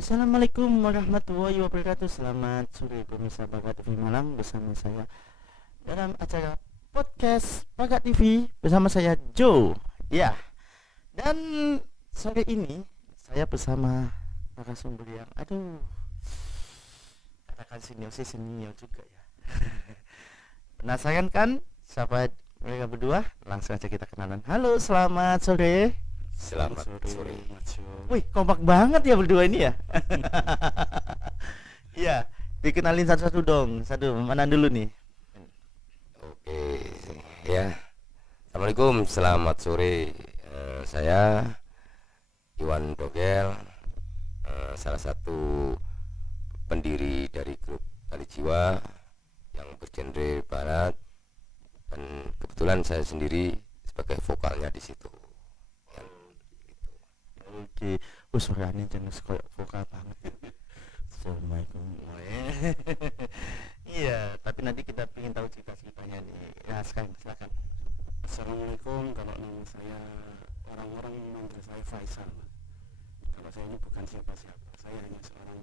Assalamualaikum warahmatullahi wabarakatuh. Selamat sore pemirsa Bagat TV Malang, bersama saya dalam acara podcast Bagat TV bersama saya Joe. Ya. Dan sore ini saya bersama narasumber yang katakan senior juga ya. Penasaran kan sahabat mereka berdua? Langsung aja kita kenalan. Halo, selamat sore. Selamat sore. Wih, kompak banget ya berdua ini ya. Iya, dikenalin satu-satu dong. Satu, mana dulu nih? Oke, ya. Assalamualaikum, selamat sore. Saya Iwan Dogel, salah satu pendiri dari grup Tali Jiwa yang bergenre barat, dan kebetulan saya sendiri sebagai vokalnya di situ. Oke, suaranya jenis kayak vokal banget. Assalamualaikum. Iya, tapi nanti kita ingin tahu cerita-ceritanya nih. Ya, sekarang silakan. Assalamualaikum, kalau nama saya orang-orang manggil saya Faisal. Kalau saya ini bukan siapa-siapa, saya hanya seorang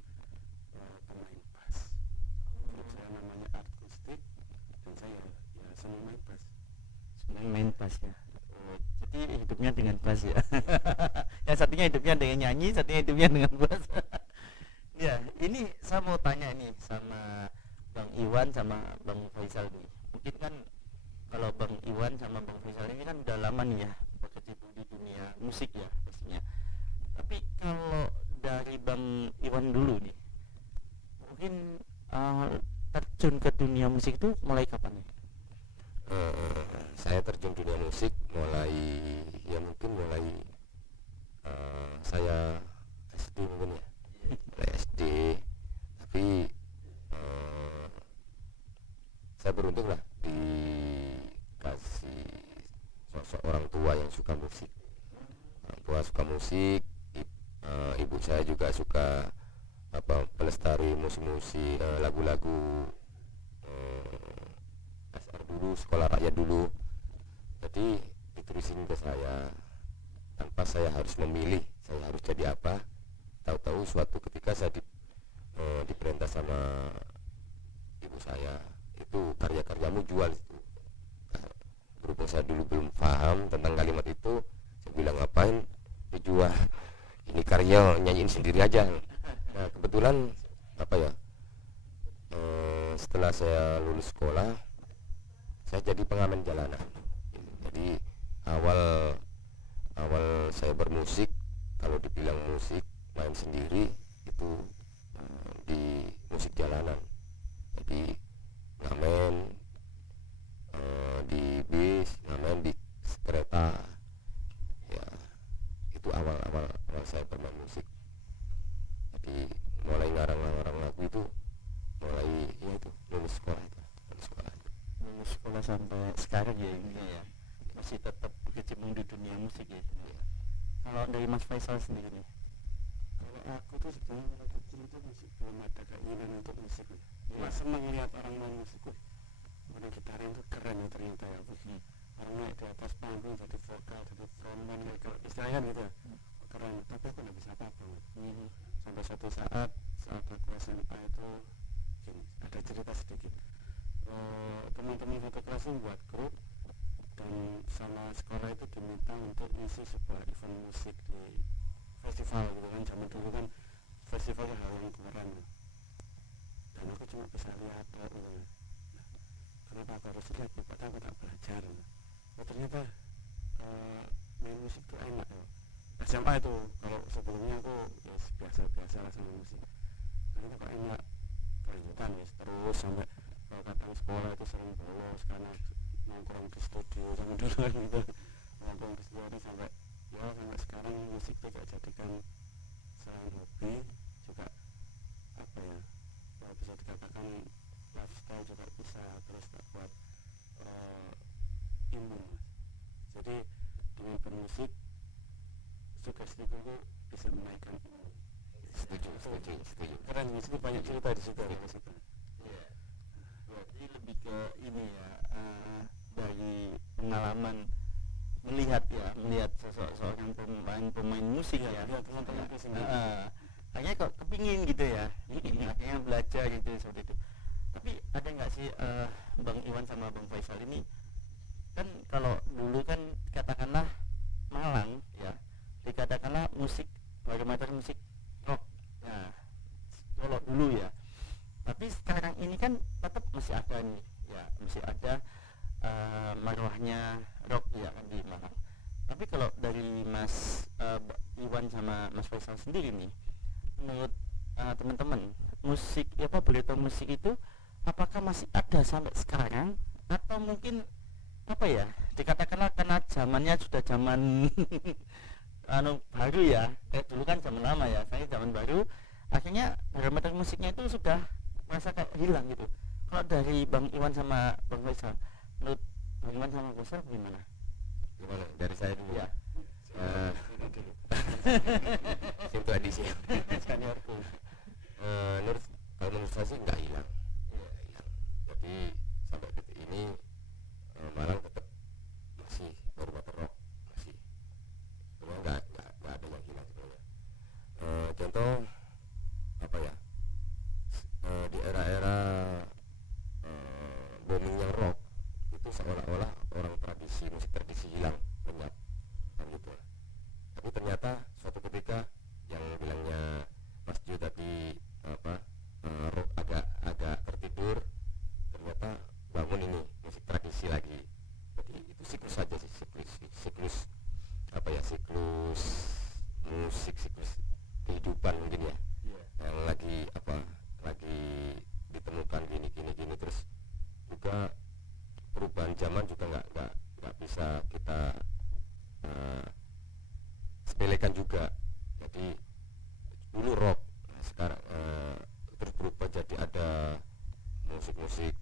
pemain bass. Grup saya namanya Akustik dan saya senang main bass. Senang main bass ya. Jadi hidupnya dengan bass ya. Yang satunya hidupnya dengan nyanyi, satunya hidupnya dengan bass. Ya, ini saya mau tanya nih sama Bang Iwan sama Bang Faisal nih. Mungkin kan kalau Bang Iwan sama Bang Faisal ini kan udah lama nih ya berkecimpung di dunia musik ya pastinya. Tapi kalau dari Bang Iwan dulu nih, mungkin terjun ke dunia musik itu mulai kapan nih? Saya terjun dunia musik mulai saya SD mungkin ya, mulai SD. Tapi saya beruntung lah dikasih sosok orang tua yang suka musik. Orang tua suka musik, ibu saya juga suka pelestari musik-musik, lagu-lagu SR dulu, sekolah rakyat dulu. Jadi diterusin ke saya tanpa saya harus memilih saya harus jadi apa. Tahu-tahu suatu ketika saya diperintah sama ibu saya, itu karya-karyamu jual itu. Berhubung saya dulu belum paham tentang kalimat itu, saya bilang ngapain dijual, ini karya nyanyiin sendiri aja. Nah kebetulan setelah saya lulus sekolah, saya jadi pengamen jalanan. Jadi awal saya bermusik, kalau dibilang musik main sendiri, itu di musik jalanan. Jadi ngamen di bis, ngamen di kereta. Ya, itu awal saya bermain musik. Jadi mulai ngarang lagu itu mulai ya itu lulus sekolah sampai sekarang ya ini ya masih tetap berkecimpung di dunia musik ya. Kalau dari Mas Faisal sendiri nih, Kalau aku tuh sebenarnya mulai kecil itu masih belum ada keinginan untuk musik. Cuma senang lihat orang main musik. Orang gitar itu keren ya ternyata ya. Orang naik di atas panggung jadi vokal, jadi frontman, kalau istilahnya gitu ya. Keren, tapi aku nggak bisa apa-apa. Sampai suatu saat aku SMA itu gini, ada cerita sedikit. Teman-teman satu kelas buat grup dan sama sekolah itu diminta untuk ngisi sebuah event musik di festival gitu kan. Zaman dulu kan festivalnya hal yang keren, dan aku cuma bisa lihat gitu. Kenapa aku harus lihat? Padahal aku tak belajar. Ternyata main musik itu enak ya. SMA itu, kalau sebelumnya aku ya biasa-biasa lah sama musik. Ternyata kok enak, kelanjutan ya terus sampai kalau kadang sekolah itu sering bolos karena nongkrong di studio sama dulu kan gitu. Nongkrong di studio sampai sekarang musik itu gak jadikan selain hobi, juga bisa dikatakan lifestyle juga bisa, terus tak buat ilmu mas. Jadi dengan bermusik sugesti itu bisa menaikkan ilmu. Setuju. Keren, musik banyak cerita di situ. jadi lebih ke ini ya, dari pengalaman melihat sosok seorang pemain musik ya. Lihat teman-teman di sini. Kayaknya kok tapi ingin gitu ya, akhirnya belajar gitu seperti itu. Tapi ada nggak sih Bang Iwan sama Bang Faisal ini, kan kalau dulu kan katakanlah Malang ya dikatakanlah musik parameter musik rock, nah kalau dulu ya, tapi sekarang ini kan tetap masih ada nih ya, masih ada marwahnya rock ya kan di Malang. Tapi kalau dari Mas Iwan sama Mas Faisal sendiri nih, menurut teman-teman, musik apa berita musik itu apakah masih ada sampai sekarang, atau mungkin apa ya dikatakanlah karena zamannya sudah zaman baru ya, kayak dulu kan zaman lama ya, saya zaman baru, akhirnya parameter musiknya itu sudah merasa kayak hilang gitu. Kalau dari Bang Iwan sama Bang Faisal, menurut Bang Iwan sama Bang Faisal gimana? Gimana dari saya dulu Ya. Itu edisi. Seniorku. Kalau menurut saya sih nggak hilang. Nggak hilang. Jadi sampai detik ini Malang tetap masih parameter rock, masih. Cuma nggak ada yang hilang sebenarnya. Contoh apa ya? Di era-era boomingnya rock itu seolah-olah orang tradisi, musik tradisi hilang, lenyap kan gitu. Tapi ternyata suatu ketika yang bilangnya Mas Ju tadi apa, rock agak tertidur, ternyata bangun ini musik tradisi lagi. Jadi itu siklus saja sih, siklus apa ya, siklus musik, siklus kehidupan mungkin ya, yang lagi ditemukan gini terus juga perubahan zaman juga nggak bisa kita sepelekan juga. Jadi dulu rock, sekarang terus berubah jadi ada musik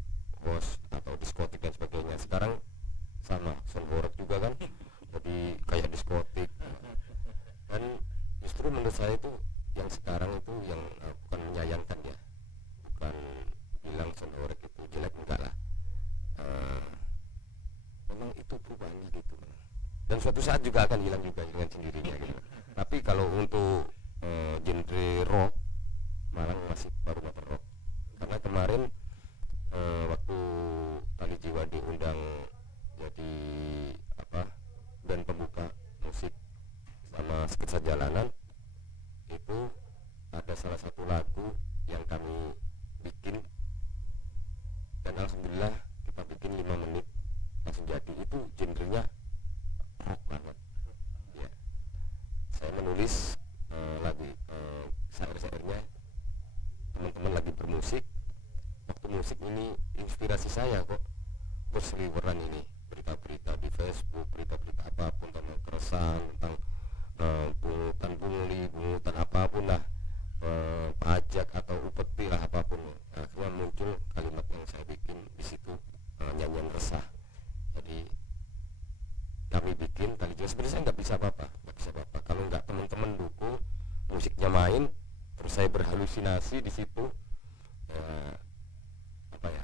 house atau diskotik dan sebagainya. Sekarang sama soundboard juga kan, jadi kayak diskotik. Dan justru menurut saya itu yang sekarang itu yang bukan menyayangkan ya, bukan bilang soundboard itu jelek, enggak lah. Memang itu perubahannya gitu, dan suatu saat juga akan hilang juga dengan sendirinya gitu. Tapi kalau untuk genre rock, Malang masih baru rock. Karena kemarin waktu Tali Jiwa diundang jadi apa, band pembuka musik sama sketsa jalanan, itu ada salah satu lagu yang kami bikin, dan alhamdulillah kita bikin 5 menit langsung jadi. Itu genrenya rock banget ya. Saya menulis lagu syair-syairnya, teman-teman lagi bermusik, waktu musik ini inspirasi saya kok berseliweran ini, berita-berita di Facebook, berita-berita apapun tentang keresahan, tentang pungutan pungli, pungutan apapun lah, pajak atau upeti lah apapun. Akhirnya muncul kalimat yang saya bikin di situ, nyanyian resah. Jadi kami bikin Tali Jiwa. Sebenarnya saya nggak bisa apa-apa kalau nggak teman-teman dukung, musiknya main, terus saya berhalusinasi di situ, apa ya,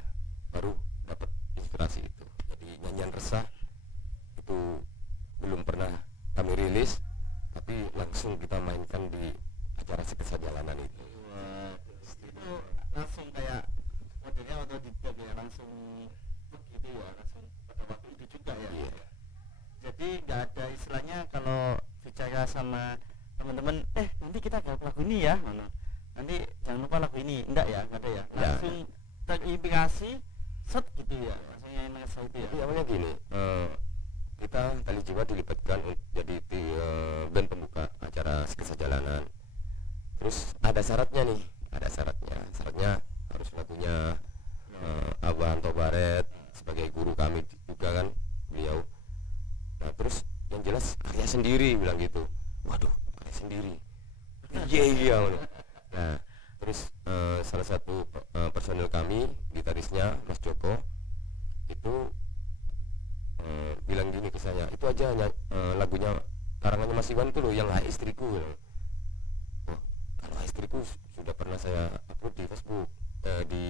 baru dapat inspirasi itu. Jadi nyanyian resah itu belum pernah kami rilis, tapi langsung kita mainkan di acara sketsa jalanan itu. Itu langsung kayak modelnya otodidak ya, langsung begitu ya, langsung pada waktu itu juga ya. Iya. Jadi nggak ada istilahnya kalau bicara sama teman-teman, nanti kita garap lagu ini ya, nanti jangan lupa lagu ini, enggak ya, nggak ada ya, langsung terinspirasi set gitu ya, langsung yang ngasih itu ya. Jadi awalnya gini, kita Tali Jiwa dilibatkan jadi band pembuka acara sketsa jalanan. Terus ada syaratnya nih, syaratnya harus lagunya Abah Anto Baret sebagai guru kami juga kan beliau. Nah terus yang jelas karya sendiri, bilang gitu. Waduh, karya sendiri, iya. Nah terus salah satu personil kami, gitarisnya Mas Joko itu bilang gini ke saya, itu aja lagunya karangannya Mas Iwan itu loh, yang Hai Istriku. Oh, kalau Hai Istriku sudah pernah saya upload di Facebook, di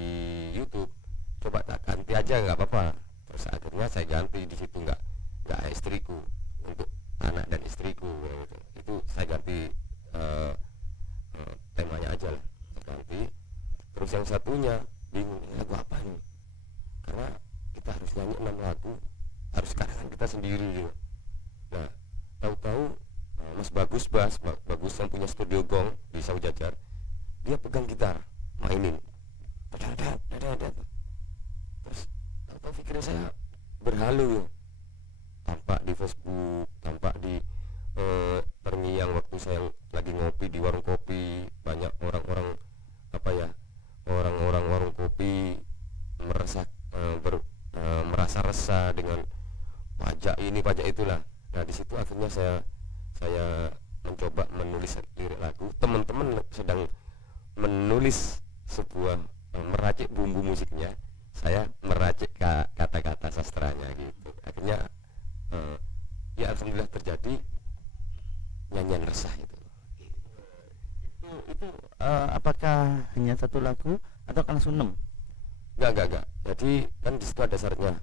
YouTube, coba tak ganti aja, nggak apa-apa. Terus akhirnya saya ganti di situ, nggak Hai Istriku, untuk anak dan istriku gitu. Itu saya ganti temanya aja lah. nanti. Terus yang satunya bingung, lagu apa ini, karena kita harus nyanyi 6 lagu, harus karangan kita sendiri gitu. Nah tahu-tahu Mas Bagus Bagus yang punya studio gong di Saujajar, dia pegang gitar mainin, terus tahu-tahu pikiran saya berhalu, tampak di Facebook, tampak di terngiang waktu saya lagi ngopi di warung kopi. Banyak orang-orang orang-orang warung kopi merasa resah dengan pajak ini pajak itulah. Nah di situ akhirnya saya mencoba menulis lirik lagu. Teman-teman sedang menulis sebuah meracik bumbu musiknya, saya meracik kata-kata sastranya gitu. Akhirnya ya alhamdulillah terjadi nyanyian resah itu. Itu apakah hanya satu lagu atau kan langsung 6? Enggak. Jadi kan di situ ada syaratnya,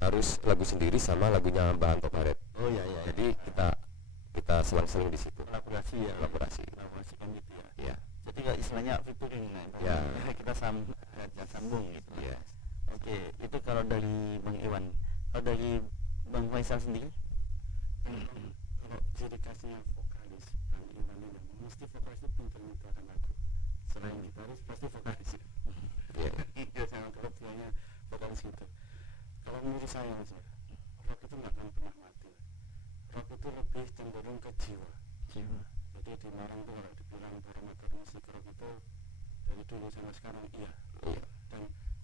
harus lagu sendiri sama lagunya Mbak Anto Baret. Oh iya. Jadi kita selang-seling di situ. Kolaborasi ya. Kolaborasi. Kolaborasi kan gitu ya. Iya. Jadi nggak istilahnya featuring Ya. kita sambung gitu. Iya. Oke, itu kalau dari Bang Iwan. Kalau dari Bang Faisal sendiri? Kalau ciri khasnya vokalis Bang Iwan ini mesti vokalis itu pintar menciptakan lagu. Selain gitaris pasti vokalis ya. Iya. Iya, saya anggap dianya vokalis gitu. Kalau menurut saya aja, rock itu nggak akan pernah mati. Rock itu lebih cenderung ke jiwa. Jadi di Malang tuh kalau dibilang barometer musik rock itu dari dulu sampai sekarang iya. Dan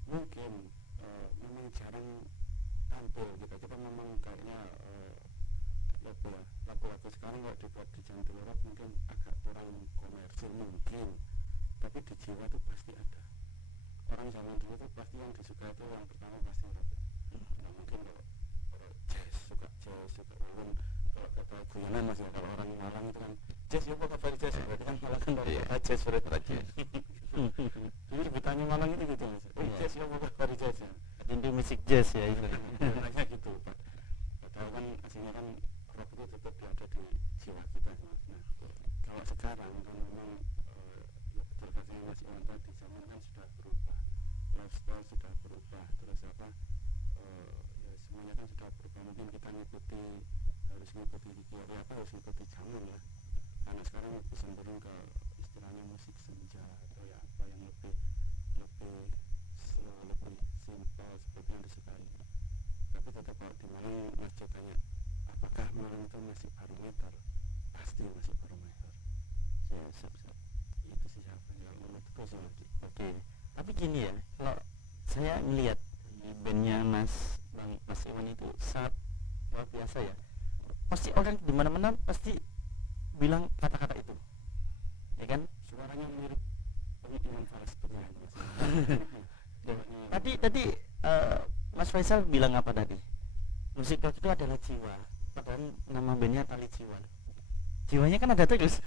mungkin memang jarang tampil gitu. Kita memang kayaknya lagu-lagu sekarang kalau dibuat di jantung rock mungkin agak kurang komersil mungkin, tapi di jiwa itu pasti ada. Orang zaman dulu itu pasti yang disukai itu yang pertama pasti rock. Nah, mungkin kalau jazz suka ulun, kalau kata guyonan mas ya, kalau orang Malang itu kan jazz ya kok kabar jazz, berarti kan malah kan jazz berarti jazz. Jadi rebutannya Malang itu gitu mas. Oh jazz ya kok kabar jazz ya. Jadi musik jazz ya itu. Nanya gitu Pak. Padahal kan aslinya kan rock itu tetap ada di jiwa kita mas. Nah, kalau sekarang kan memang betul katanya Mas Iwan tadi, zaman kan sudah berubah, lifestyle sudah berubah, terus ya semuanya kan sudah berubah. Mungkin kita harus ngikuti zaman ya. Karena sekarang lebih cenderung ke istilahnya musik senja atau ya apa yang lebih simpel seperti yang disukai. Tapi tetap kalau di Malang Mas Jo tanya, apakah Malang itu masih barometer? Pasti masih barometer. Siap. Itu sih siapa yang menurutku sih Mas. Oke. Tapi gini ya, kalau saya melihat di bandnya Mas Iwan itu sangat luar biasa ya. Pasti orang di mana-mana pasti bilang kata-kata itu, ya kan? Suaranya mirip Iwan Fals sebenarnya Mas. Tadi Mas Faisal bilang apa tadi? Musik rock itu adalah jiwa. Padahal nama bandnya Tali Jiwa. Jiwanya kan ada terus.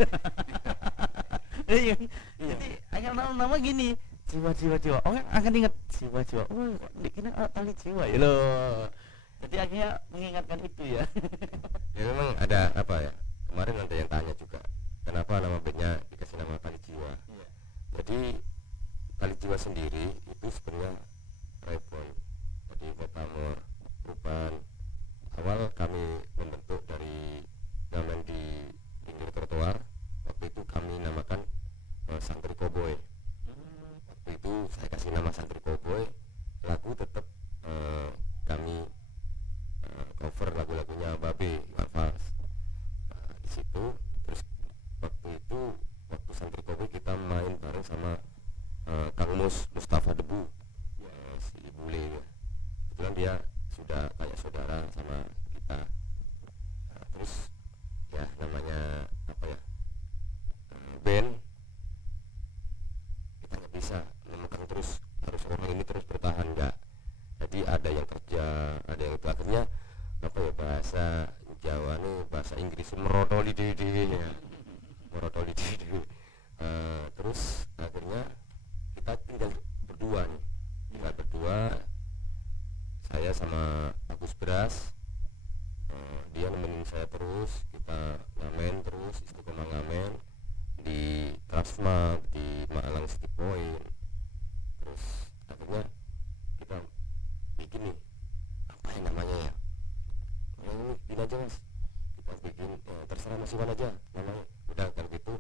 Iya. Jadi akan nama gini, jiwa. Orang akan ingat jiwa. Oh, ini Tali Jiwa ya loh. Jadi akhirnya mengingatkan itu ya. Ya memang ada apa ya, kemarin ada yang tanya juga kenapa nama bandnya dikasih nama Tali Jiwa. Iya. Jadi Tali Jiwa sendiri itu sebenarnya Reborn, jadi Pamor Rupan. Awal kami membentuk dari gamen di pinggir trotoar. Waktu itu kami namakan Santri Cowboy. Waktu itu saya kasih nama Santri Cowboy. Lagu tetap kami cover lagu-lagunya Babe Iwan Fals. Di situ terus waktu Santri Cowboy kita main bareng sama Kang Mustafa Debu, si Bule ya. Kebetulan dia sudah kayak saudara sama kita. Terus ya namanya apa ya, band kita nggak bisa memegang terus, harus orang ini terus bertahan, enggak. Jadi ada yang kerja, ada yang itu, akhirnya apa ya, bahasa Jawa nih, bahasa Inggris merotoli diri ya, merotoli diri. Terus akhirnya kita tinggal berdua nih, saya sama Agus Bras. Dia nemenin saya terus, kita ngamen terus, istiqomah ngamen. di Transmart, di Malang City Point. Terus akhirnya kita bikin nih, apa yang namanya ya, ini aja mas, kita bikin terserah Mas Iwan aja namanya. Udah kan gitu,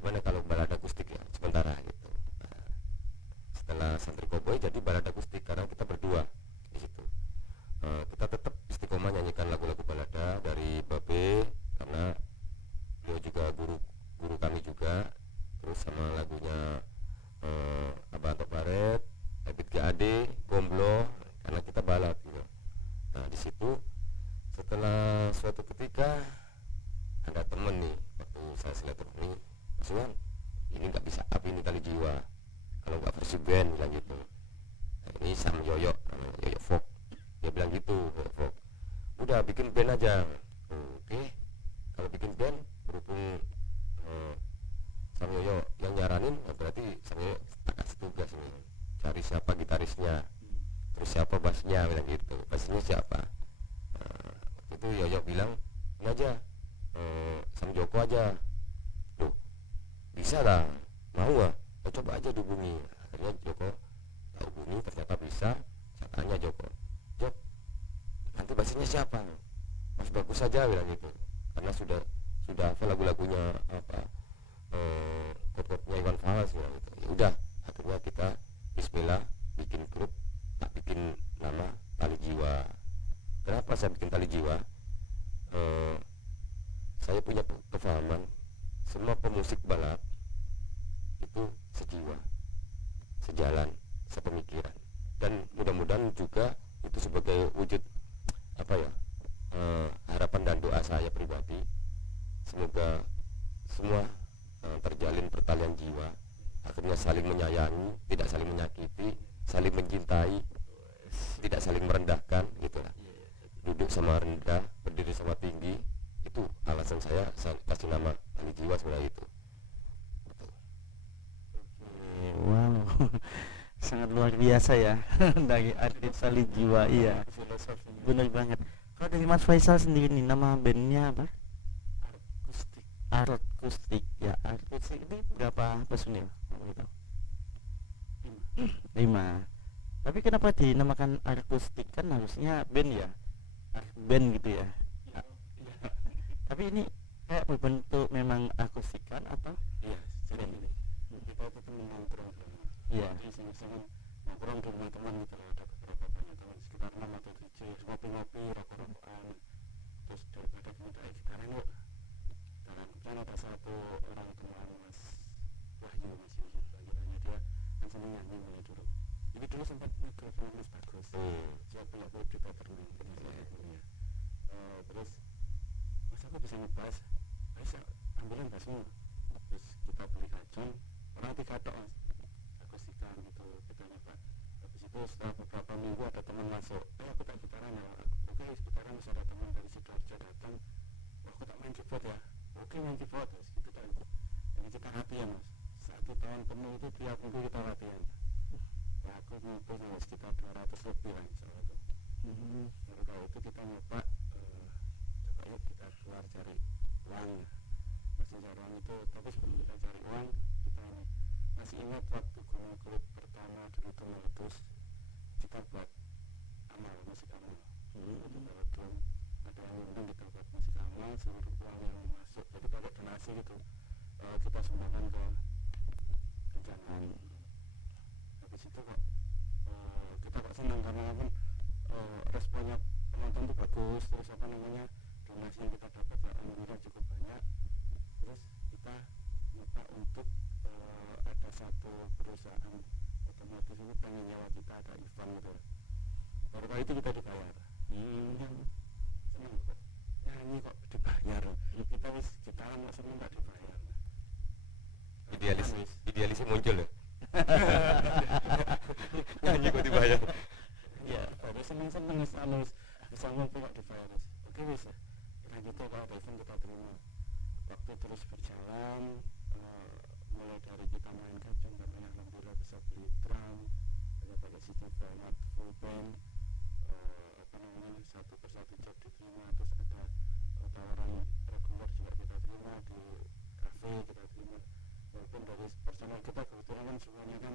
gimana kalau balada akustik ya sementara gitu. Nah, setelah Santri Cowboy jadi balada akustik karena kita berdua di situ. Kita tetap istiqomah nyanyikan lagu-lagu balada dari Babe karena beliau juga guru kami juga. Terus sama lagunya Abah Anto Baret, Ebit GAD, Gomblo, karena kita balad gitu. Nah di situ setelah suatu ketika ada temen nih, waktu saya silaturahmi, Mas Iwan ini nggak bisa up ini Tali Jiwa kalau nggak versi band, bilang gitu. Nah, ini Sam Yoyo namanya, Yoyo Folk, dia bilang gitu, Yoyo Folk. Udah bikin band aja. Oke, kalau bikin band berhubung Sam Yoyo yang nyaranin, berarti Sam Yoyo tak kasih tugas nih, cari siapa gitarisnya, terus siapa bassnya, bilang gitu. Bassnya siapa? Itu Yoyo bilang ini aja, Sam Joko aja. Tuh bisa lah, mau lah, coba aja dihubungi. Akhirnya Joko tak hubungi, ternyata bisa. Saya tanya Joko, Jok, nanti bassnya siapa? Mas Bagus saja, bilang gitu, karena sudah hafal lagu-lagunya apa, chord-chordnya Iwan Fals, bilang gitu. Ya udah, akhirnya kita Bismillah bikin grup, tak bikin nama Tali Jiwa. Kenapa saya bikin Tali Jiwa? Saya punya kefahaman semua pemusik balad itu sejiwa, sejalan, sepemikiran, dan mudah-mudahan juga itu sebagai wujud apa ya, harapan dan doa saya pribadi, semoga semua terjalin pertalian jiwa, akhirnya saling menyayangi, tidak saling menyakiti, saling mencintai, tidak saling merendahkan gitulah. Duduk sama rendah, berdiri sama tinggi, itu alasan saya kasih nama Tali Jiwa sebenarnya itu. Betul. Wow, sangat luar biasa ya dari artis Tali Jiwa. Iya, benar banget. Kalau dari Mas Faisal sendiri nih, nama bandnya apa? Akustik. Akustik ya. Akustik ini berapa personil? 5. Tapi kenapa dinamakan akustik? Kan harusnya band ya, band gitu ya. Tapi ini kayak berbentuk memang akustikan atau? Iya, jadi ini kita itu teman nongkrong. Iya. Jadi sama-sama nongkrong di rumah teman gitu loh. Ada beberapa banyak teman sekitar 6 atau 7, ngopi-ngopi, rokok-rokokan. Terus daripada kita gitaran yuk. Dan kemudian ada satu orang teman Mas Wahyu, Mas Yusuf, akhirnya dia kan seneng nyanyi mulai dulu. Ini dulu sempat mikrofon Mas Bagus. Siapa nggak perlu di pattern punya. Terus Mas aku bisa ngebass, bisa ambilin bassmu. Terus kita beli kacang, orang 3 tok mas, akustikan gitu, kita nyoba. Habis itu setelah beberapa minggu ada teman masuk, aku tak gitaran ya. Oke, gitaran masih ada teman dari Sidoarjo datang. Wah, aku tak main keyboard ya. Oke, main keyboard, terus gitu kan. Jadi kita latihan mas. 1 tahun penuh itu tiap minggu kita latihan. Ya aku ngumpul sekitar 200 lebih lah misalnya itu. Baru kalau itu kita nyoba, coba yuk kita keluar cari uang. Masih cari uang itu, tapi sebelum kita cari uang, kita masih ingat waktu Gunung Klip pertama dulu itu meletus, kita buat amal, musik amal. Itu kalau belum ada yang undang, kita buat musik amal, seluruh uang yang masuk, jadi pakai donasi gitu, kita sumbangkan ke bencana. Habis itu kok kita kok senang karena kan responnya penonton itu bagus, terus apa namanya, donasi yang kita dapat ya alhamdulillah cukup banyak. Terus kita minta untuk ada satu perusahaan otomotif itu pengen nyawa kita, ada event gitu. Baru kali itu kita dibayar. Senang kok, nyanyi kok dibayar. Kita wis gitaran kok seneng gak dibayar. Idealisnya muncul ya. Nyanyi kok dibayar. Iya. Baru seneng-seneng wis bisa ngumpul kok dibayar. Oke wis ya. Kita gitu kalau ada event kita terima. Waktu terus berjalan, mulai dari kita main kacang, katanya alhamdulillah bisa beli drum, bisa pakai CD banyak, full band, apa namanya, satu persatu job diterima. Terus ada tawaran reguler juga kita terima di cafe kita terima, walaupun dari personal kita kebetulan kan semuanya kan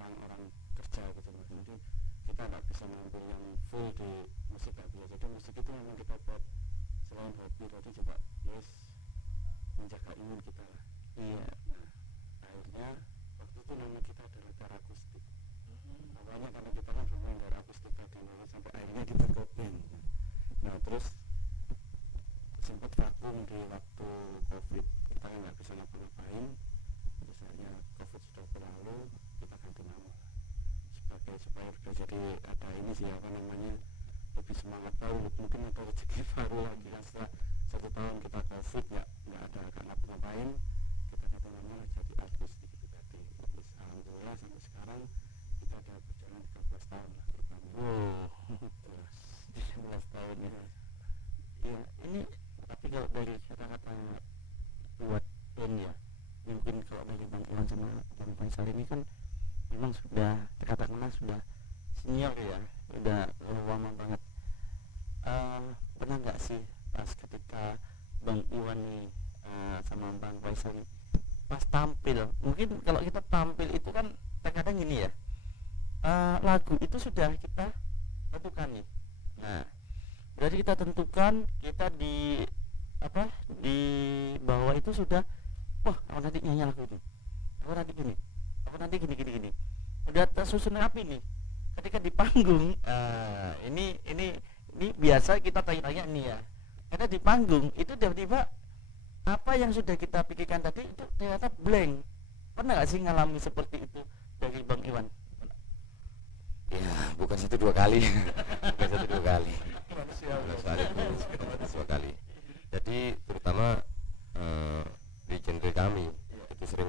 orang-orang kerja gitu mas, jadi kita nggak bisa ngambil yang full di musik nggak bisa. Jadi musik itu memang kita buat selain hobi, tadi juga yes menjaga imun kita lah. Iya. Nah akhirnya waktu itu nama kita adalah Tara Akustik. Awalnya karena kita kan bermain dari akustik tadi, sampai akhirnya kita ke band. Nah terus sempat vakum di waktu covid, kita kan nggak bisa ngapa-ngapain. Terus akhirnya covid sudah berlalu, kita ganti nama sebagai supaya udah jadi ada ini sih apa namanya, lebih semangat baru, mungkin ada rezeki baru lagi kan setelah 1 tahun kita covid nggak ada ngapa-ngapain, kita ganti nama jadi akustik itu tadi. Terus alhamdulillah sampai sekarang kita ada berjalan 13 tahun lah pertama. Terus 13 tahun ya. Ya, ini tapi kalau dari kata-kata buat band ya, mungkin kalau dari Bang Iwan sama Bang Faisal ini kan memang sudah katakanlah sudah senior ya, udah lama banget. Pernah nggak sih pas ketika Bang Iwan nih sama Bang Faisal nih pas tampil, mungkin kalau kita tampil itu kan terkadang gini ya, lagu itu sudah kita tentukan nih. Nah, berarti kita tentukan, kita di bawah itu sudah, wah aku nanti nyanyi lagu itu, aku nanti gini, aku nanti gini, udah tersusun rapi nih. Ketika di panggung, ini biasa kita tanya-tanya nih ya, karena di panggung itu tiba-tiba apa yang sudah kita pikirkan tadi itu ternyata blank. Pernah nggak sih ngalami seperti itu dari Bang Iwan? Ya bukan 1-2 kali bukan 1-2 kali, bukan 2 kali. Jadi terutama di genre kami itu sering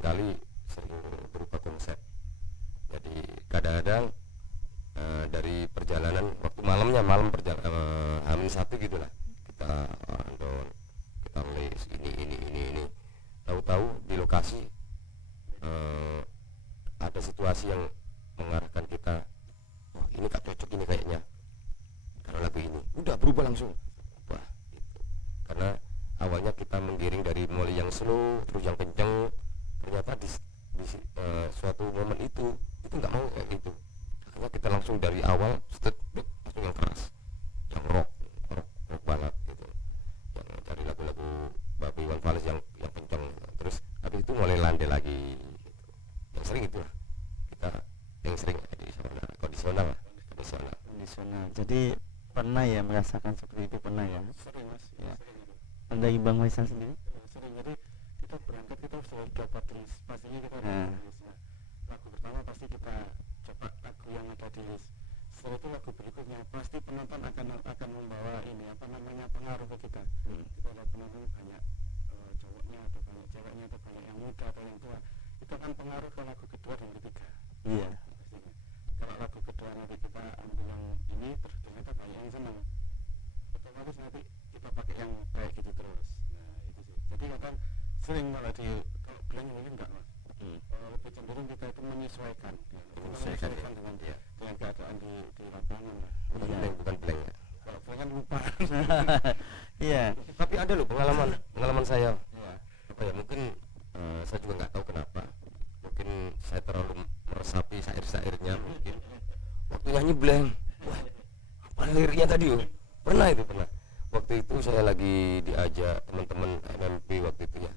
berupa konsep. Jadi kadang-kadang dari perjalanan waktu malam perjalanan H-1 gitulah, kita kita les ini tahu-tahu di lokasi ada situasi yang mengarahkan kita, wah ini gak cocok ini kayaknya karena lagu ini, udah berubah langsung. Wah gitu. Karena awalnya kita menggiring dari mulai yang slow terus yang kenceng, ternyata di suatu momen itu nggak mau kayak gitu. Akhirnya kita langsung dari awal langsung yang keras, yang rock banget gitu, yang cari lagu-lagu Bapak Iwan Fals yang kenceng. Terus habis itu mulai landai lagi gitu. Yang sering itulah kita yang sering kondisional. Jadi pernah ya merasakan seperti itu, pernah ya? sering mas Ya. sering. Dari Bang Faisal sendiri? Sering, jadi kita berangkat kita sudah dapat list, pastinya kita dapat list. Nah, lagu pertama pasti kita coba lagu yang ada di list. Setelah itu lagu berikutnya pasti penonton akan membawa ini apa namanya, pengaruh ke kita. Kita lihat penonton banyak cowoknya atau banyak ceweknya atau banyak yang muda atau yang tua, itu akan pengaruh ke lagu kedua dan ketiga. Iya. Pastinya. Kalau lagu kedua nanti kita ambil yang ini terus ternyata banyak yang senang, otomatis nanti kita pakai yang kayak gitu terus. Nah itu sih, jadi kan sering malah kalau bilang mungkin enggak mas, lebih cenderung kita itu menyesuaikan dengan keadaan di lapangan lah. Bukan blank ya. Kalau blank lupa. Iya. Tapi ada loh pengalaman saya. Apa ya, mungkin saya juga nggak tahu kenapa, mungkin saya terlalu meresapi syair-syairnya mungkin. Waktu nyanyi blank, wah apa liriknya tadi yo, pernah waktu itu saya lagi diajak teman-teman MMP waktu itu ya,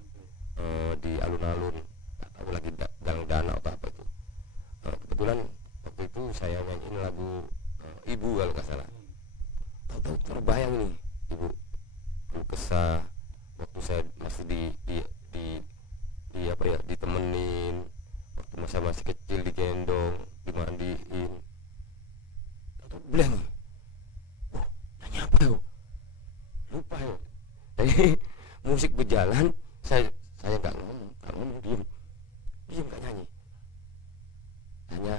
di alun-alun, aku lagi dalang dana atau apa itu. Kebetulan waktu itu saya nyanyiin lagu Ibu kalau nggak salah. Tahu-tahu terbayang nih Ibu keluh kesah waktu saya masih di apa ya, ditemenin waktu masa masih kecil, digendong, dimandiin. Tahu blank. Wah, nyanyi apa yo? Lupa yo. Jadi musik berjalan, saya nggak ngomong, diem nggak nyanyi. Hanya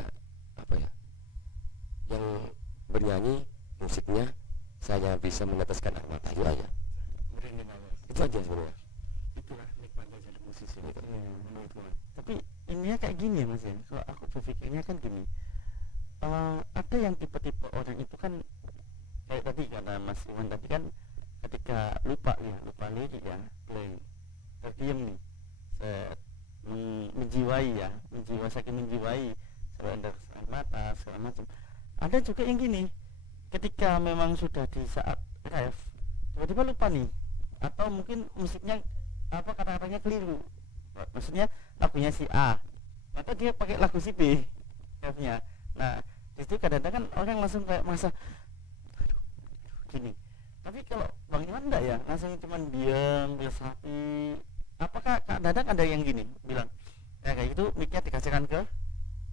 apa ya, yang bernyanyi musiknya saya bisa meneteskan air mata aja. Itu aja sebenarnya. Itulah nikmatnya jadi musisi. Tapi ininya kayak gini ya mas ya, kalau aku berpikirnya kan gini, ada yang tipe-tipe orang itu kan kayak tadi kata Mas Iwan tadi kan, ketika lupa lirik ya, blank, terdiam nih, set, menjiwai ya, saking menjiwai sampai ada air mata segala macam. Ada juga yang gini, ketika memang sudah di saat ref tiba-tiba lupa nih, atau mungkin musiknya apa kata-katanya keliru, maksudnya lagunya si A maka dia pakai lagu si B refnya. Nah itu kadang-kadang kan orang langsung kayak masa aduh, gini. Tapi kalau Bang Iwan enggak ya, langsung cuman diam biasa hati. Apakah Kak Dadang ada yang gini bilang ya kayak gitu mic-nya dikasihkan ke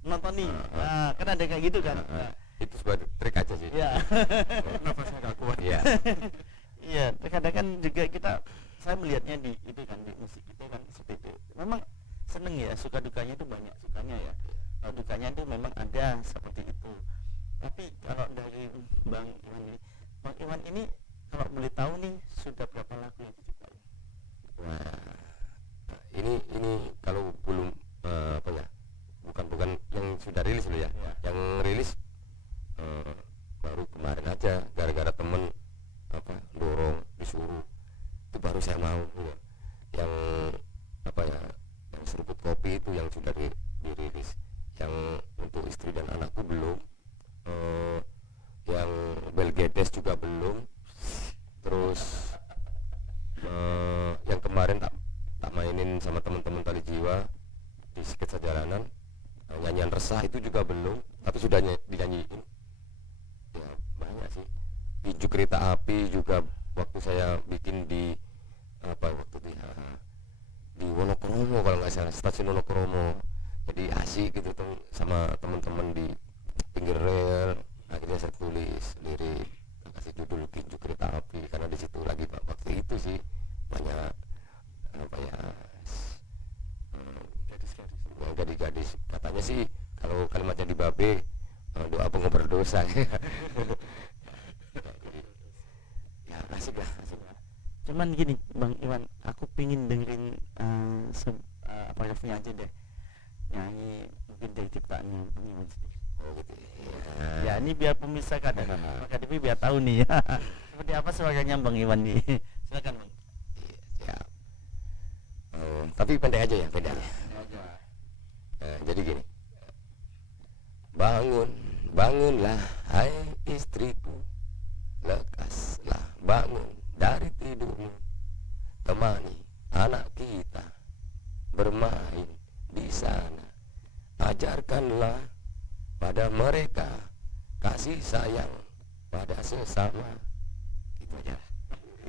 nonton nih, nah kan ada kayak gitu kan. Nah, itu sebuah trik aja sih. ya nafasnya gak kuat. Iya. iya kadang kan juga saya melihatnya di itu kan di musik itu kan seperti itu. Memang seneng ya, suka dukanya itu banyak, sukanya ya kalau dukanya itu memang ada seperti itu. Tapi kalau dari Bang Iwan ini kalau boleh tahu nih sudah berapa lagu yang diciptain? Wah, ini kalau belum apa ya, bukan yang sudah rilis loh ya. Yang rilis baru kemarin aja, gara-gara temen apa dorong disuruh, itu baru saya mau ya. Yang apa ya, yang seruput kopi itu yang sudah dirilis. Yang untuk istri dan anakku belum, yang Belgedes juga belum. Terus yang kemarin tak mainin sama teman-teman Tali Jiwa di Sketsa Jalanan, nyanyian resah itu juga belum, tapi sudah dinyanyiin. Ya banyak sih. Pinju Kereta Api juga waktu saya bikin di apa waktu di Wonokromo kalau nggak salah, stasiun Wonokromo. Jadi asik gitu tuh sama teman-teman di pinggir rel. Akhirnya saya tulis lirik, kasih judul Pinju Kereta Api, karena di situ lagi waktu itu sih banyak apa ya, gadis-gadis katanya sih kalau kalimatnya di babe, doa pengubur dosa. Ya asik lah. Cuman gini Bang Iwan, aku pingin dengerin apa refnya aja deh, nyanyi mungkin dari ciptaannya Bang Iwan sendiri. Oh gitu Ya ini biar pemirsa kadang KDP biar tahu nih seperti apa suaranya Bang Iwan nih. Silakan Bang. Siap. Tapi pendek aja ya, pendek aja. Jadi gini, bangunlah hai istriku, lekaslah bangun dari tidurmu, temani anak kita bermain di sana, ajarkanlah pada mereka kasih sayang pada sesama. Gitu aja.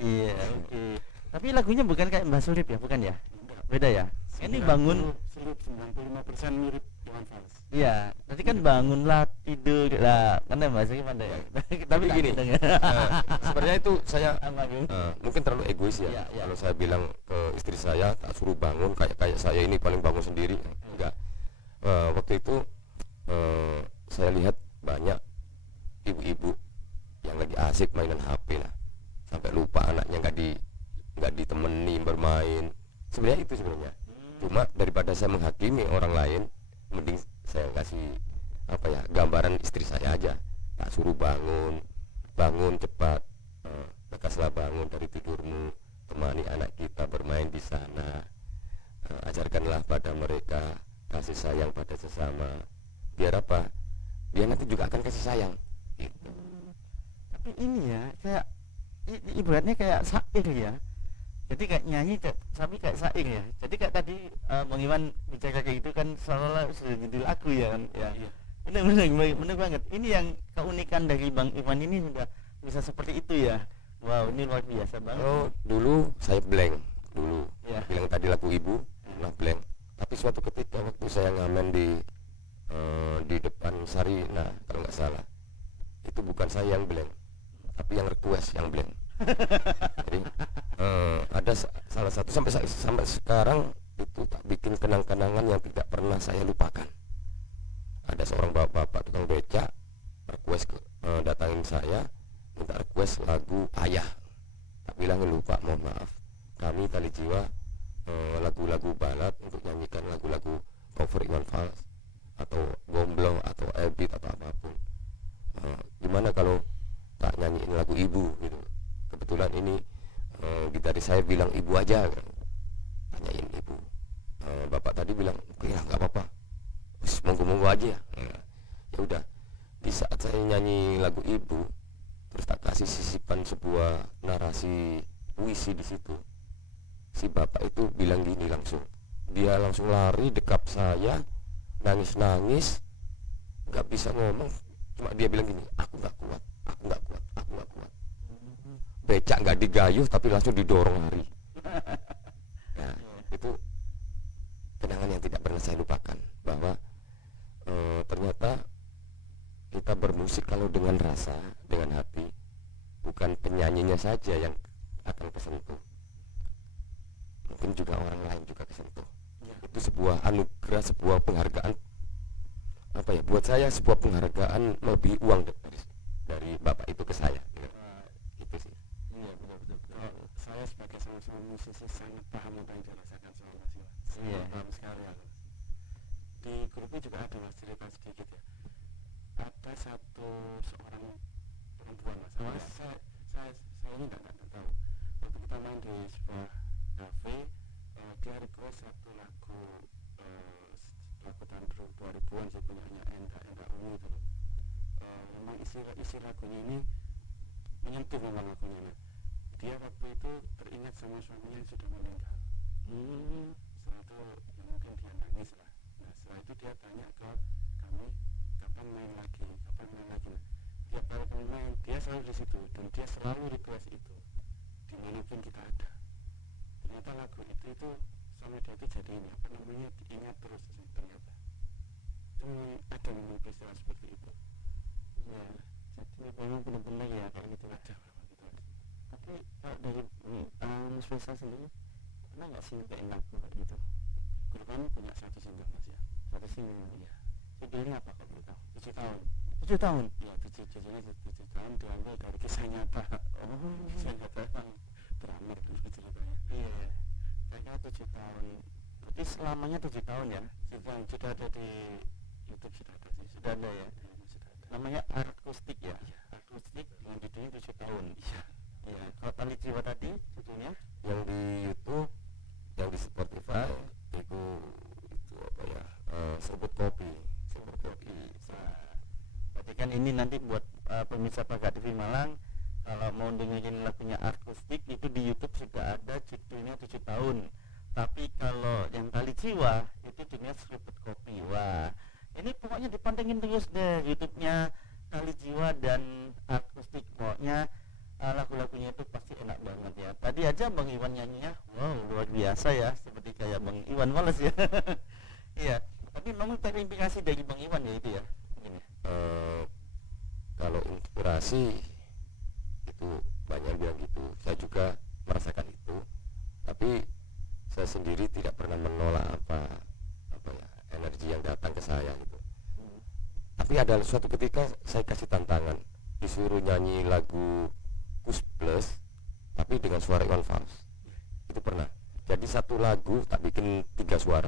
Iya, oke. Tapi lagunya bukan kayak Mbak Surip ya, bukan ya? Beda ya? Ini bangun Surip 95% mirip Iwan Fals. iya, nanti kan bangunlah tidur lah, kan Mbak Surip ada ya. Tapi gini, ya. sebenarnya itu saya Sama Bang. mungkin terlalu egois ya. Iya, iya. Kalau saya bilang ke istri saya tak suruh bangun kayak saya ini paling bangun sendiri, enggak. Waktu itu saya lihat banyak ibu-ibu yang lagi asik mainan HP lah, sampai lupa anaknya nggak ditemani bermain. Sebenarnya itu sebenarnya. Cuma daripada saya menghakimi orang lain, mending saya kasih apa ya, gambaran istri saya aja. Tak suruh bangun cepat, lekaslah bangun dari tidurmu, temani anak kita bermain di sana, ajarkanlah pada mereka kasih sayang pada sesama. Biar apa? Dia nanti juga akan kasih sayang. Gitu. Tapi ini ya kayak ibaratnya kayak syair ya. Jadi kayak nyanyi tapi kayak syair ya. Jadi kayak tadi Bang Iwan bicara kayak gitu kan seolah-olah sudah jadi lagu ya kan. Ya. Benar banget. Ini yang keunikan dari Bang Iwan ini juga bisa seperti itu ya. Wow, ini luar biasa banget. Oh, dulu saya blank dulu. Ya. Bilang tadi lagu ibu, blank. Tapi suatu ketika waktu saya ngamen di depan Sarina kalau nggak salah, itu bukan saya yang blank, tapi yang request yang blank. Jadi ada salah satu sampai sekarang itu tak bikin kenang-kenangan yang tidak pernah saya lupakan. Ada seorang bapak tukang becak request datangin saya, minta request lagu Ayah. Tak bilang lupa, mohon maaf, kami Tali Jiwa lagu-lagu balad untuk nyanyikan lagu-lagu cover Iwan Fals atau Gomblo atau Ebit atau apapun. Gimana kalau tak nyanyiin lagu ibu gitu. Kebetulan ini gitaris saya bilang ibu aja, tanyain ibu. tadi bilang oke ya nggak apa-apa, monggo-monggo aja ya. Ya udah, di saat saya nyanyi lagu Ibu, terus tak kasih sisipan sebuah narasi puisi di situ, si bapak itu bilang gini langsung, dia langsung lari dekap saya, nangis-nangis, nggak bisa ngomong, cuma dia bilang gini, aku nggak kuat, aku nggak kuat, aku nggak kuat. Becak nggak digayuh tapi langsung didorong lari. Nah, itu kenangan yang tidak pernah saya lupakan, bahwa ternyata kita bermusik kalau dengan rasa, dengan hati, bukan penyanyinya saja yang akan kesentuh, mungkin juga orang lain juga kesentuh. Itu sebuah anugerah, sebuah penghargaan, apa ya, buat saya sebuah penghargaan melebihi uang dari bapak itu ke saya. Gitu sih. Iya, betul. Saya sebagai sama-sama musisi sangat paham apa yang dirasakan sama Mas Iwan. Iya. Paham sekali ya. Di grupnya juga ada Mas, cerita sedikit ya. Ada seorang perempuan Mas. Saya ini nggak tahu. Waktu kita main di sebuah cafe, dia request satu lagu tahun 2000-an sih, punyanya Enda Uni itu. Memang isi lagunya ini menyentuh memang lagunya. Dia waktu itu teringat sama suaminya yang sudah meninggal. Setelah itu ya mungkin dia nangis lah. Nah setelah itu dia tanya ke kami, kapan main lagi. Nah, tiap kali kami main dia selalu di situ dan dia selalu request itu dimanapun kita ada. Ternyata lagu itu sama dia itu jadi ini apa namanya, diingat terus ternyata. Itu ada memang peristiwa seperti itu. Ya, jadi memang benar-benar ya kayak gitu ada. Tapi kalau dari Mas Faisal sendiri pernah nggak sih ngebain lagu kayak gitu? Grup kami punya satu single Mas ya. Satu single ya. Judulnya apa kalau boleh tahu? 7 tahun. 7 tahun? Iya, 7 tahun diambil dari kisah nyata. Kisah nyata yang drama dulu ceritanya. Iya. Kayaknya 7 tahun. Berarti selamanya 7 tahun ya? Sudah ada di YouTube, sudah ada sih. Sudah ada ya? Sudah ada. Namanya Akustik ya? Iya. Akustik dengan judulnya 7 tahun. Iya. Ya, kalau Tali Jiwa tadi judulnya Yang di YouTube, yang di Spotify itu apa ya, Seruput Kopi. Berarti kan ini nanti buat pemirsa Paga TV Malang, kalau mau dengerin lagunya Akustik itu di YouTube sudah ada, judulnya 7 tahun. Tapi kalau yang Tali Jiwa itu judulnya Seruput Kopi. Wah, ini pokoknya dipantengin terus deh YouTube-nya Tali Jiwa dan Akustik. Pokoknya lagu-lagunya itu pasti enak banget ya. Tadi aja Bang Iwan nyanyinya, wow luar biasa ya, seperti kayak Bang Iwan Fals ya. Iya, tapi memang terinspirasi dari Bang Iwan ya itu ya. Ini. Kalau inspirasi itu banyak yang bilang gitu, saya juga merasakan itu, tapi saya sendiri tidak pernah menolak apa ya, energi yang datang ke saya gitu. Tapi ada suatu ketika saya kasih tantangan, disuruh nyanyi lagu Kus Plus tapi dengan suara Iwan Fals. Itu pernah. Jadi satu lagu tak bikin 3 suara.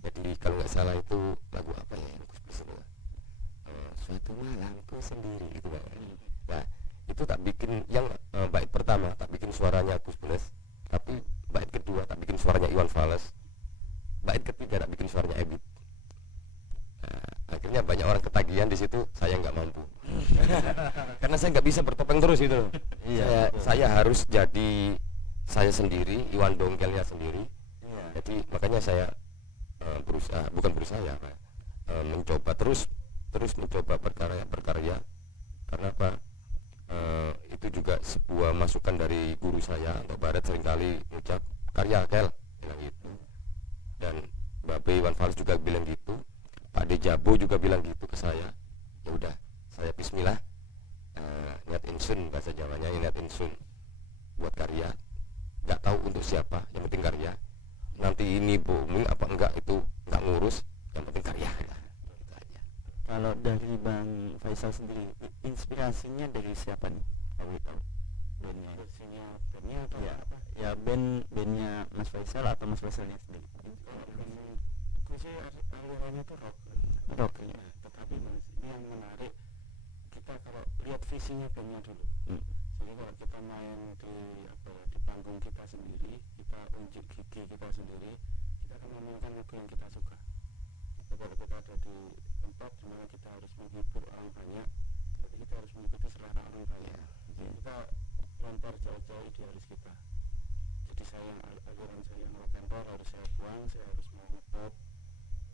Jadi kalau nggak salah itu lagu apa ya yang Kus Plus itu? Suatu malamku sendiri itu kan. Nah itu tak bikin yang bait pertama tak bikin suaranya Kus Plus, tapi bait kedua tak bikin suaranya Iwan Fals, bait ketiga tak bikin suaranya Ebit. Nah, akhirnya banyak orang ketagihan di situ, saya nggak mampu. Karena saya nggak bisa bertopeng terus itu. Iya, saya harus jadi saya sendiri, Iwan Dongkelnya sendiri. Iya. Jadi makanya saya mencoba terus mencoba berkarya. Karena apa? Itu juga sebuah masukan dari guru saya, Pak Barat, seringkali ucap karya Kel bilang gitu. Dan Babe Iwan Fals juga bilang gitu. Pak Dejabo juga bilang gitu ke saya. Ya udah, saya bismillah, niat insun bahasa Jawanya, niat insun buat karya, nggak tahu untuk siapa, yang penting karya. Nanti ini booming apa enggak itu nggak ngurus, yang penting karya. Gitu aja. Kalau dari Bang Faisal sendiri, inspirasinya dari siapa nih? Kalau tahu bandnya atau ya, apa? Ya bandnya Mas Faisal atau Mas Faisalnya sendiri? Aku sih alirannya tuh rock ya. Tetapi Mas, ini yang menarik, kita kalau lihat visinya bandnya dulu. Jadi kalau kita main di panggung kita sendiri, kita unjuk gigi kita sendiri, kita cara memainkan lagu yang kita suka. Kalau kita ada di tempat di mana kita harus menghibur orang banyak, berarti kita harus mengikuti selera orang banyak. Jadi kita lempar jauh-jauh idealis kita. Jadi aliran saya yang rock and roll harus saya buang, saya harus mau pop,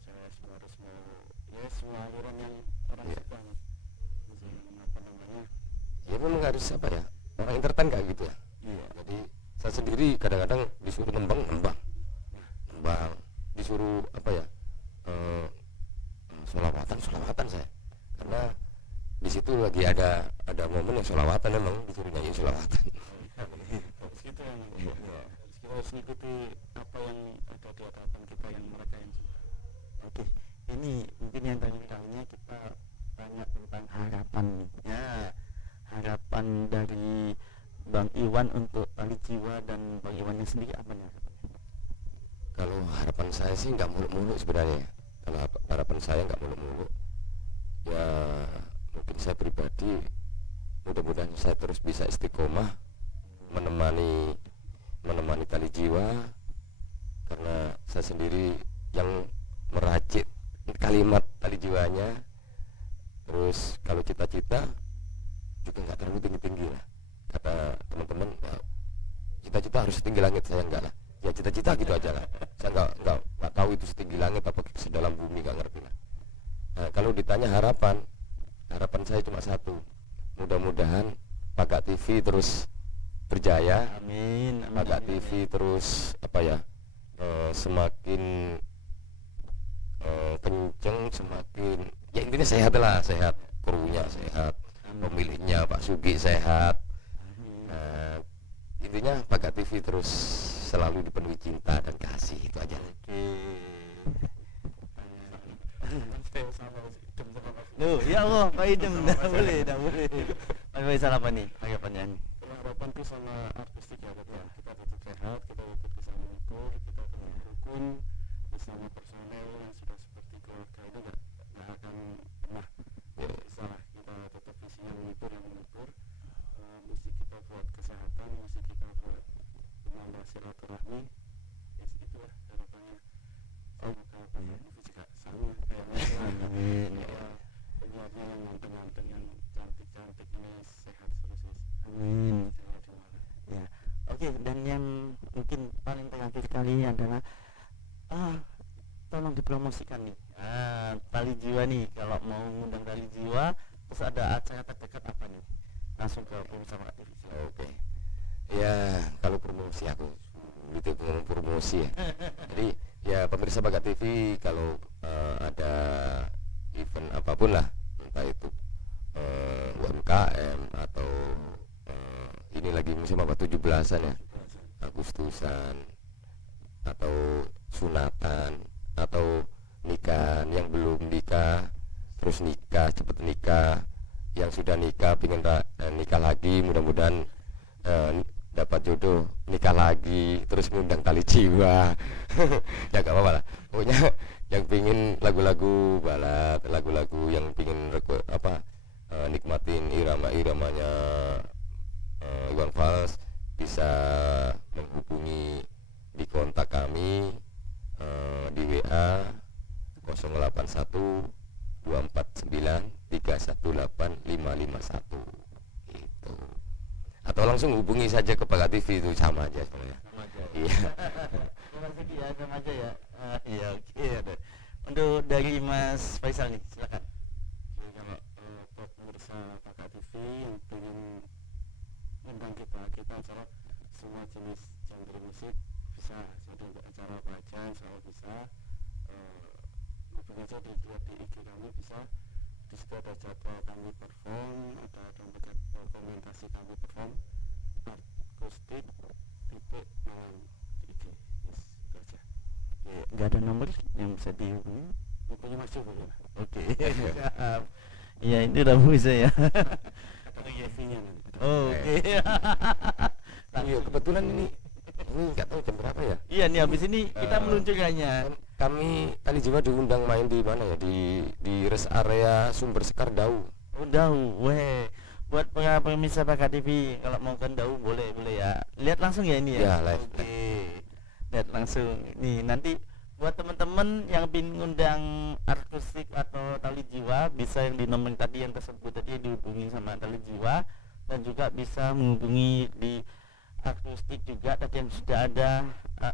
saya harus mau semua aliran yang orang suka, mas. Apa namanya? Ya memang harus apa ya, orang entertain kayak gitu ya. Iya. Jadi saya sendiri kadang-kadang disuruh nembang, disuruh apa ya, solawatan saya, karena di situ lagi ada momen yang solawatan, memang disuruh nyanyi solawatan. Harus gitu yang kita harus mengikuti apa yang ada di hadapan kita yang mereka yang suka. Oke, ini mungkin yang tanya kita tanya tentang harapan nih. Ya, harapan dari Bang Iwan untuk Tali Jiwa dan Bang Iwannya sendiri apa nih harapannya? Kalau harapan saya sih nggak muluk-muluk sebenarnya. Kalau harapan saya nggak muluk-muluk, ya mungkin saya pribadi mudah-mudahan saya terus bisa istiqomah menemani Tali Jiwa, karena saya sendiri yang meracik kalimat Tali Jiwanya. Terus kalau cita-cita juga nggak terlalu tinggi-tinggi lah, kata teman-teman ya, cita-cita harus setinggi langit, saya enggak lah, ya cita-cita gitu aja lah. Saya nggak tahu itu setinggi langit apa sedalam bumi, nggak ngerti lah. Nah, kalau ditanya harapan saya cuma satu, mudah-mudahan Paga TV terus berjaya. Amin. Paga TV terus apa ya, semakin kenceng, semakin ya intinya sehat lah, sehat, krunya sehat, pemiliknya Pak Sugi sehat. Nah, intinya Paga TV terus selalu dipenuhi cinta dan kasih, itu aja. Loh, ya Allah, Pak Idem, dah boleh. Apa salah apa nih? Harapannya nih. Harapan tuh sama artistik ya, kita tetap sehat, kita tetap bisa mengukur, kita tetap rukun bersama personel yang sudah seperti keluarga, itu nggak akan pernah bisa lah. Kita tetap visinya mengukur, musik kita buat kesehatan, musik kita buat menambah silaturahmi, ya itulah harapannya. Sama kayak Pak juga sama kayaknya. Penyiarnya yang mantan-mantan yang cantik-cantik ini sehat terus. Amin. Ya, oke. Dan yang mungkin paling terakhir kali adalah tolong dipromosikan nih. Tali Jiwa nih, kalau mau ngundang Tali Jiwa, terus ada acara terdekat apa nih? Langsung ke pemirsa Paga TV. Oke. Ya kalau promosi aku gitu, ngomong promosi ya. Jadi ya pemirsa Paga TV kalau ada event apapun lah, entah itu UMKM atau ini lagi musim apa, 17-an ya, Agustusan, atau sunatan, atau nikah, yang belum nikah terus nikah, cepet nikah, yang sudah nikah pingin nikah lagi, mudah-mudahan dapat jodoh nikah lagi, terus ngundang Tali Jiwa. Ya gak apa-apa lah, pokoknya yang pingin lagu-lagu balad, lagu-lagu yang pingin nikmatin irama-iramanya Iwan Fals, bisa menghubungi di kontak kami di WA 081 249 318 551 gitu. Atau langsung hubungi saja ke Paga TV, itu sama aja sebenarnya. Iya. Sama aja ya. Iya, oke. Untuk dari Mas Faisal nih, silakan. Jadi kalau buat pemirsa Paga TV yang ingin undang kita acara semua jenis genre musik bisa. Jadi untuk acara apa aja insya Allah bisa. Hubungi aja dilihat di IG kami bisa. Di situ ada jadwal kami perform, ada dokumentasi kami perform, akustik, titik, malam di IG. Yes, itu aja. Gak ada nomor yang bisa dihubungi? Pokoknya masih boleh. Oke. Iya, itu udah bisa ya. Ada TV-nya nanti. Oke. Iya, kebetulan ini nggak tahu jam berapa ya. Iya nih, habis ini kita meluncurkannya. Kami Tali Jiwa diundang main di mana ya, di rest area Sumber Sekar Dau. Udah, weh. Buat para pemirsa Paga TV, kalau mau kan Dau boleh ya. Lihat langsung ya ini ya. Ya, live. Oke. Lihat langsung. Nih nanti buat teman-teman yang ingin ngundang akustik atau tali jiwa, bisa yang di nomor tadi yang tersebut tadi dihubungi sama tali jiwa, dan juga bisa menghubungi di akustik juga tadi yang sudah ada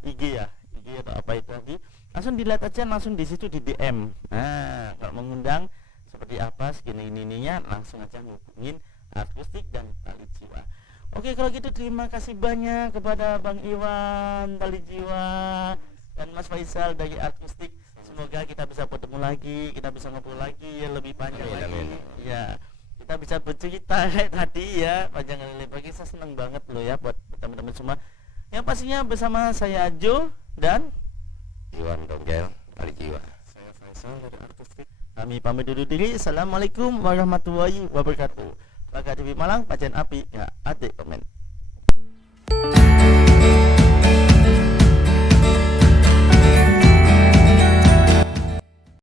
IG ya, IG atau apa itu tadi, langsung dilihat aja, langsung di situ di DM. Nah, kalau mengundang seperti apa segini ininya, langsung aja menghubungin akustik dan tali jiwa. Oke, kalau gitu terima kasih banyak kepada Bang Iwan tali jiwa dan Mas Faisal dari akustik. Semoga kita bisa bertemu lagi, kita bisa ngobrol lagi ya lebih panjang lagi. Amin. Ya, kita bisa bercerita tadi ya panjang lebar. Saya senang banget loh ya buat teman-teman semua. Yang pastinya bersama saya Jo dan Iwan Donggel tali jiwa. Saya Faisal dari akustik. kami pamit dulu diri. Assalamualaikum warahmatullahi wabarakatuh. Baga TV Malang, Pacan Api, ya, adik komen.